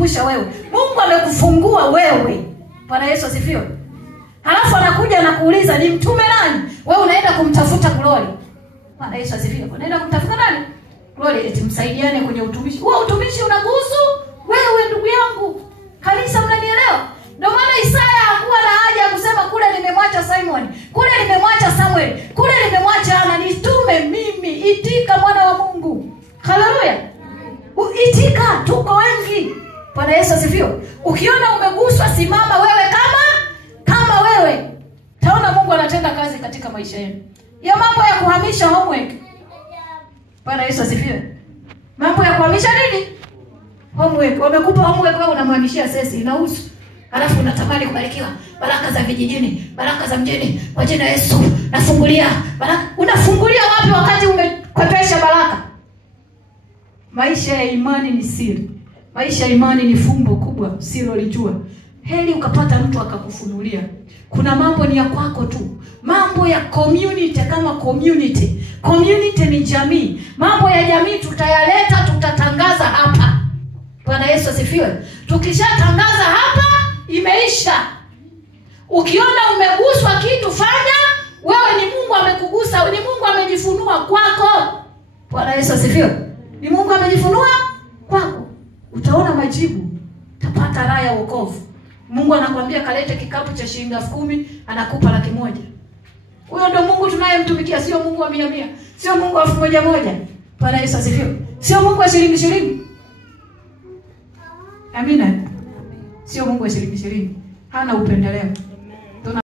anakukumbusha wewe. Mungu amekufungua wewe. Bwana Yesu asifiwe. Halafu anakuja anakuuliza ni mtume nani? Wewe unaenda kumtafuta glory. Bwana Yesu asifiwe. Unaenda kumtafuta nani? Glory, eti msaidiane kwenye utumishi. Huo utumishi unakuhusu wewe ndugu yangu. Kanisa mnanielewa? Ndio maana Isaya hakuwa na haja ya kusema kule nimemwacha Simon, kule nimemwacha Samuel, kule nimemwacha Ana, nitume mimi. Itika mwana wa Mungu. Haleluya. Itika, tuko wengi. Bwana Yesu asifiwe. Ukiona umeguswa, simama wewe kama wewe. Taona Mungu anatenda kazi katika maisha yenu. Ya mambo ya kuhamisha homework. Bwana Yesu asifiwe. Mambo ya kuhamisha nini? Homework. Wamekupa homework, wewe unamhamishia sesi, inahusu. Halafu unatamani kubarikiwa. Baraka za vijijini, baraka za mjini, kwa jina la Yesu nafungulia baraka. Unafungulia wapi wakati umekwepesha baraka? Maisha ya imani ni siri. Maisha ya imani ni fumbo kubwa usilolijua. Heri ukapata mtu akakufunulia. Kuna mambo ni ya kwako tu. Mambo ya community kama community. Community ni jamii. Mambo ya jamii tutayaleta, tutatangaza hapa. Bwana Yesu asifiwe. Tukishatangaza hapa, imeisha. Ukiona umeguswa kitu, fanya. Wewe ni Mungu amekugusa, ni Mungu amejifunua kwako. Bwana Yesu asifiwe. Ni Mungu amejifunua kwako. Utaona majibu. Utapata raha ya wokovu. Mungu anakuambia kalete kikapu cha shilingi 10,000, anakupa 100,000. Huyo ndio Mungu tunayemtumikia, sio Mungu wa 100,000, sio Mungu wa 1,000. Bwana Yesu asifiwe. Sio Mungu wa shilingi 20. Amina. Sio Mungu wa shilingi 20. Hana upendeleo.